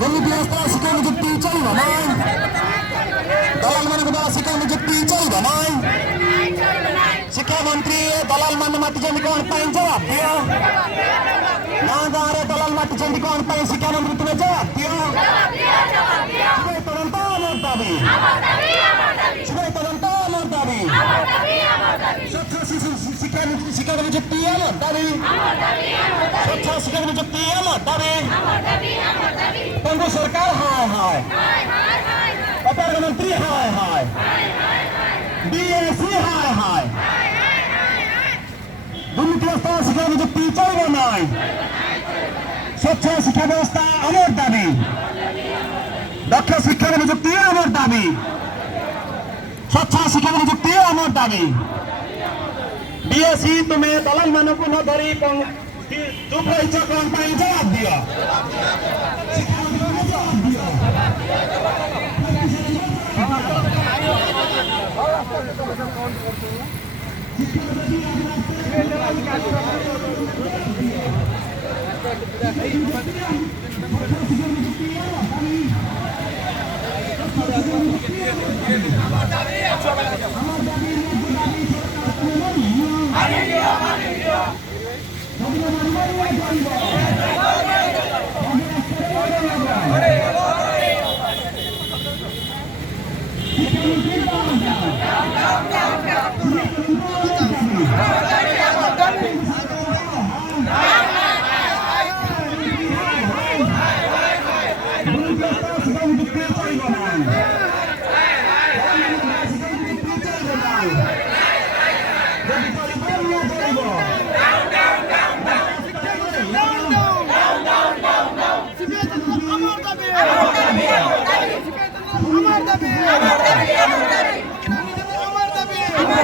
Deklarasikan menjadi cari damai. Dalal mana deklarasikan menjadi cari damai. Sikha Menteri dalal mana mati janji kawan pain jawab dia. Nagara dalal mati janji kawan pain Sikha Menteri tu jawab dia. Sebagai penonton Mortabi. Sebagai penonton Mortabi. Sikha menjadi Mortabi. Sikha menjadi Mortabi. Tunggu सरकार हाय हाय प्रधानमंत्री हाय हाय BSc हाय हाय दुर्नीतिग्रस्त शिक्षा नियुक्ति चलिब নাই स्वच्छ शिक्षा व्यवस्था আমার দাবি দক্ষ শিক্ষা নিযুক্তি আমার দাবি স্বচ্ছ শিক্ষা নিযুক্তি আমার দাবি बीएससी तुम्हें दलाल मानक न धरी चुप रही कौन पाई जवाब दियो আমার দাবি